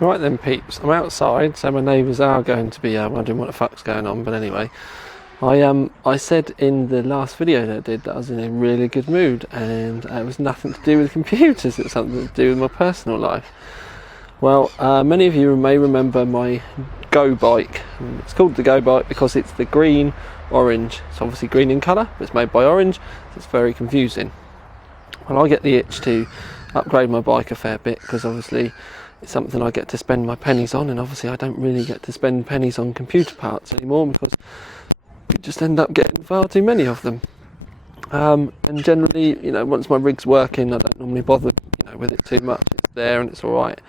Right then peeps, I'm outside, so my neighbours are going to be wondering what the fuck's going on, but anyway. I said in the last video that I did that I was in a really good mood, and it was nothing to do with computers, it's something to do with my personal life. Well, many of you may remember my Go bike. It's called the Go bike because it's the green orange. It's obviously green in colour, but it's made by orange, so it's very confusing. Well, I get the itch to upgrade my bike a fair bit because obviously it's something I get to spend my pennies on, and obviously I don't really get to spend pennies on computer parts anymore because we just end up getting far too many of them. And generally, once my rig's working, I don't normally bother, with it too much. It's there and it's all right.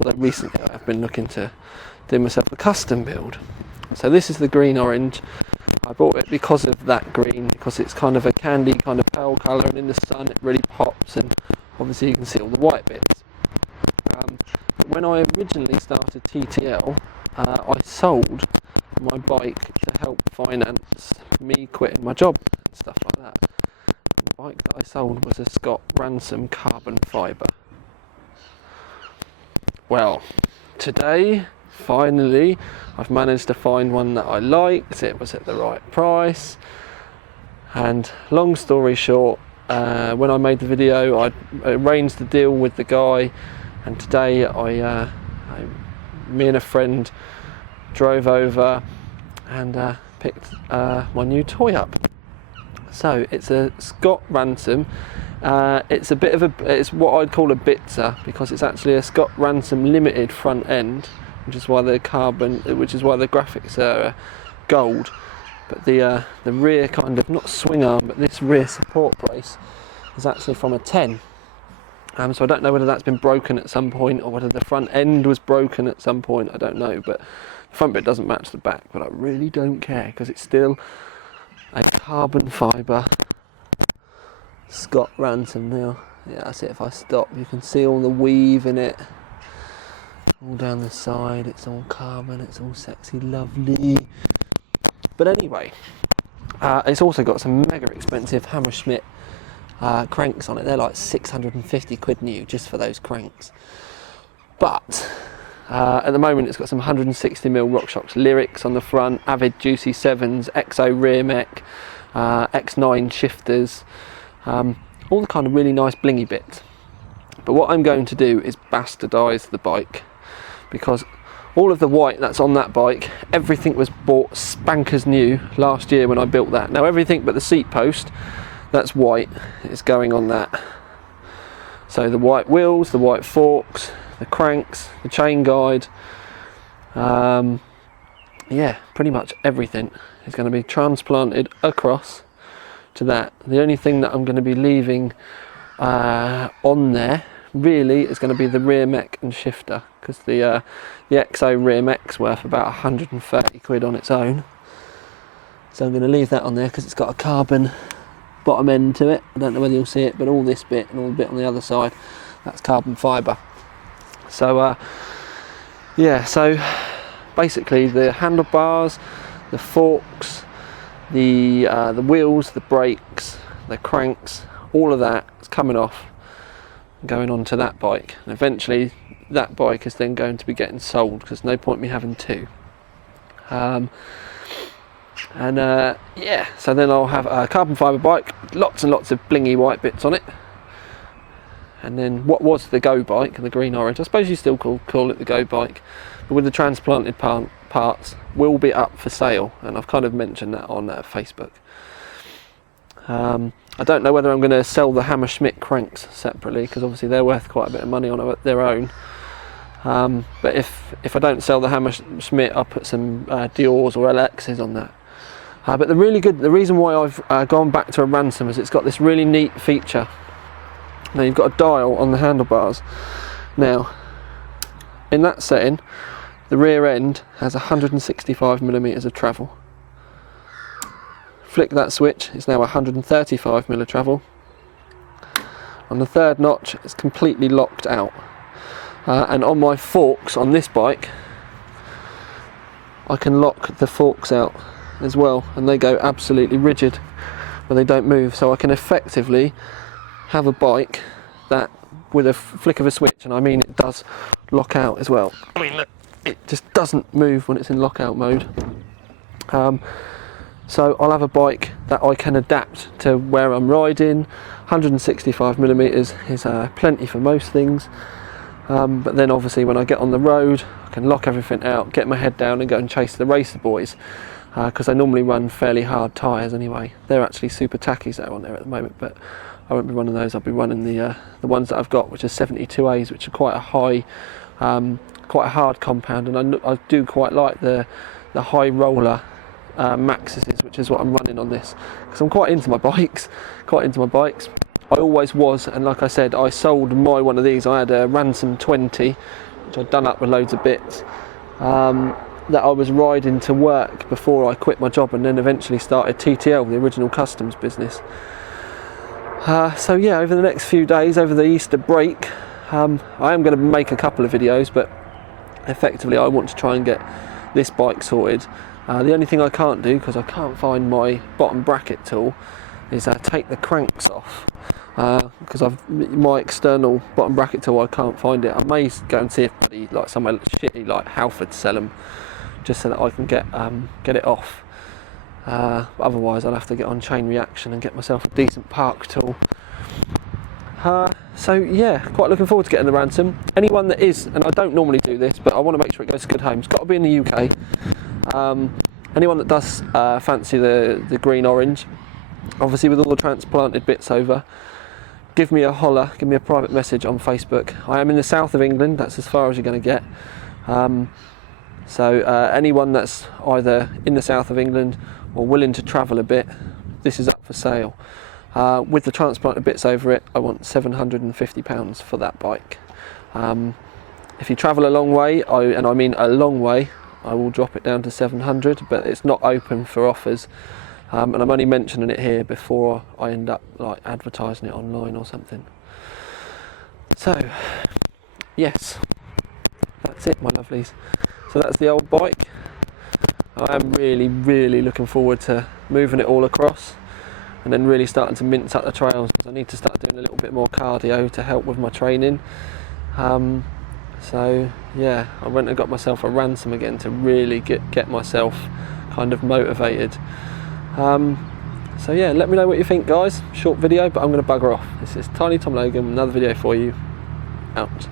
Although recently I've been looking to do myself a custom build. So this is the green orange. I bought it because of that green, because it's kind of a candy kind of pale colour, and in the sun it really pops, and obviously you can see all the white bits. But when I originally started TTL, I sold my bike to help finance me quitting my job and stuff like that. And the bike that I sold was a Scott Ransom Carbon fibre. Well, today, finally, I've managed to find one that I liked. It was at the right price. And long story short, when I made the video, I arranged the deal with the guy, and today me and a friend drove over and picked my new toy up. So it's a Scott Ransom. It's what I'd call a bitzer, because it's actually a Scott Ransom limited front end, which is why the graphics are gold. But the rear kind of, not swing arm, but this rear support brace is actually from a 10. So I don't know whether that's been broken at some point or whether the front end was broken at some point, I don't know, but the front bit doesn't match the back, but I really don't care because it's still a carbon fibre Scott Ransom now. Yeah, that's it. If I stop, you can see all the weave in it, all down the side. It's all carbon, it's all sexy, lovely. But anyway, it's also got some mega expensive Hammerschmidt cranks on it. They're like 650 quid new just for those cranks. But at the moment it's got some 160mm RockShox Lyrics on the front, Avid Juicy 7s, XO rear mech, X9 shifters, all the kind of really nice blingy bits. But what I'm going to do is bastardise the bike, because all of the white that's on that bike, everything was bought spankers new last year when I built that. Now everything but the seat post that's white is going on that. So the white wheels, the white forks, the cranks, the chain guide, yeah, pretty much everything is going to be transplanted across to that. The only thing that I'm going to be leaving on there really is going to be the rear mech and shifter, because the XO rear mech's worth about 130 quid on its own. So I'm going to leave that on there because it's got a carbon bottom end to it. I don't know whether you'll see it, but all this bit and all the bit on the other side, that's carbon fibre. So yeah, so basically the handlebars, the forks, the wheels, the brakes, the cranks, all of that is coming off and going on to that bike, and eventually that bike is then going to be getting sold because no point me having two. Yeah, so then I'll have a carbon fibre bike, lots and lots of blingy white bits on it. And then what was the Go bike, the green orange, I suppose you still call it the Go bike, but with the transplanted parts, will be up for sale, and I've kind of mentioned that on Facebook. I don't know whether I'm going to sell the Hammerschmidt cranks separately, because obviously they're worth quite a bit of money on their own. But if I don't sell the Hammerschmidt, I'll put some Dior's or LX's on that. But the reason why I've gone back to a Ransom is it's got this really neat feature. Now you've got a dial on the handlebars. Now, in that setting, the rear end has 165mm of travel. Flick that switch, it's now 135mm of travel. On the third notch, it's completely locked out. And on my forks on this bike, I can lock the forks out as well, and they go absolutely rigid, where they don't move. So I can effectively have a bike that with a flick of a switch, and I mean it does lock out as well. I mean, look, it just doesn't move when it's in lockout mode. So I'll have a bike that I can adapt to where I'm riding. 165mm is plenty for most things, but then obviously when I get on the road I can lock everything out, get my head down and go and chase the racer boys, because I normally run fairly hard tyres anyway. They're actually super tackies that are on there at the moment, but I won't be running those. I'll be running the ones that I've got, which are 72As, which are quite a high, quite a hard compound, and I do quite like the high roller Maxes, which is what I'm running on this, because I'm quite into my bikes. I always was, and like I said, I sold my one of these. I had a Ransom 20, which I'd done up with loads of bits, that I was riding to work before I quit my job, and then eventually started TTL, the original customs business. So yeah, over the next few days, over the Easter break, I am going to make a couple of videos, but effectively I want to try and get this bike sorted. The only thing I can't do, because I can't find my bottom bracket tool, is take the cranks off, because my external bottom bracket tool, I can't find it. I may go and see if like somewhere shitty like Halford sell them, just so that I can get it off. But otherwise I'll have to get on Chain Reaction and get myself a decent park tool. So yeah, quite looking forward to getting the Ransom. Anyone that is, and I don't normally do this, but I want to make sure it goes to good home, it's got to be in the UK. Anyone that does fancy the green orange, obviously with all the transplanted bits over, give me a holler, give me a private message on Facebook. I am in the south of England, that's as far as you're going to get. So anyone that's either in the south of England or willing to travel a bit, this is up for sale. With the transplanted bits over it, I want £750 for that bike. If you travel a long way, and I mean a long way, I will drop it down to 700, but it's not open for offers. And I'm only mentioning it here before I end up like advertising it online or something. So yes, that's it, my lovelies. So that's the old bike. I am really looking forward to moving it all across, and then really starting to mince up the trails, because I need to start doing a little bit more cardio to help with my training. So yeah, I went and got myself a Ransom again to really get myself kind of motivated. So yeah, let me know what you think, guys. Short video, but I'm going to bugger off. This is Tiny Tom Logan, another video for you. Out.